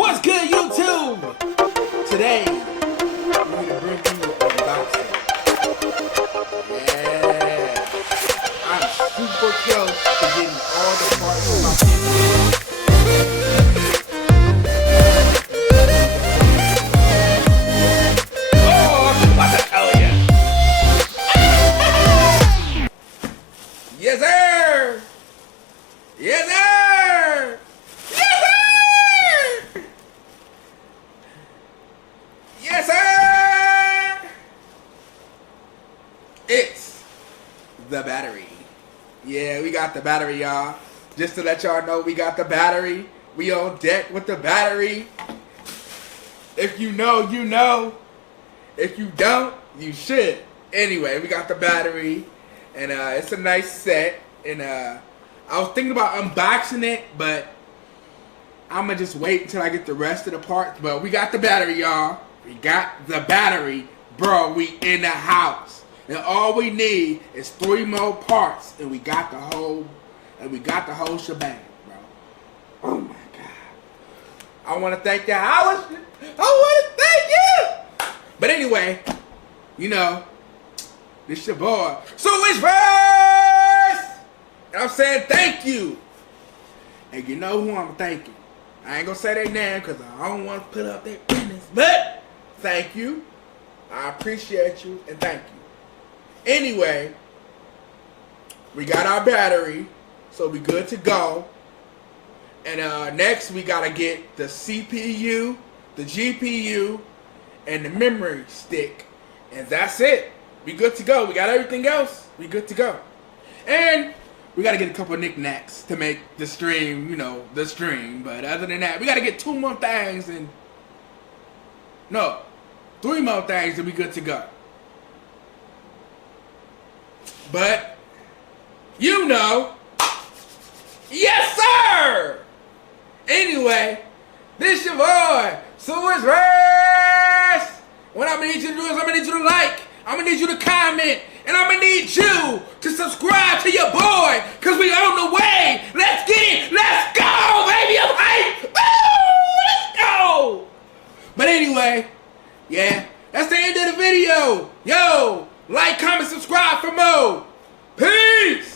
What's good, YouTube? Today, we're gonna bring you an unboxing. Yeah, I'm super close to getting all the parts of my PC. Oh, I'm about to tell ya. Yes, sir. Yes, sir. Yes, sir! It's the battery. Yeah, we got the battery, y'all. Just to let y'all know, we got the battery. We on deck with the battery. If you know, you know. If you don't, you should. Anyway, we got the battery. And it's a nice set. And I was thinking about unboxing it, but I'm going to just wait until I get the rest of the parts. But we got the battery, y'all. We got the battery, bro. We in the house, and all we need is 3 more parts, and we got the whole shebang, bro. Oh my god! I want to thank you. I want to thank you. But anyway, you know, this your boy. So it's first. And I'm saying thank you, and you know who I'm thanking. I ain't gonna say their name because I don't want to put up their business, but. Thank you. I appreciate you and thank you. Anyway, we got our battery, so we good to go. And next we gotta get the CPU, the GPU, and the memory stick. And that's it. We good to go. We got everything else. We good to go. And we gotta get a couple of knickknacks to make the stream, you know, the stream. But other than that, we gotta get 2 more things and no. 3 more things and we good to go. But, you know, yes sir! Anyway, this your boy, Suez Rest. What I'm gonna need you to do is I'm gonna need you to like, I'm gonna need you to comment, and I'm gonna need you to subscribe to your boy, cause we on the way. Let's get it, let's go, baby, I'm hyped. Woo! Let's go! But anyway, yeah, that's the end of the video. Yo, like, comment, subscribe for more. Peace!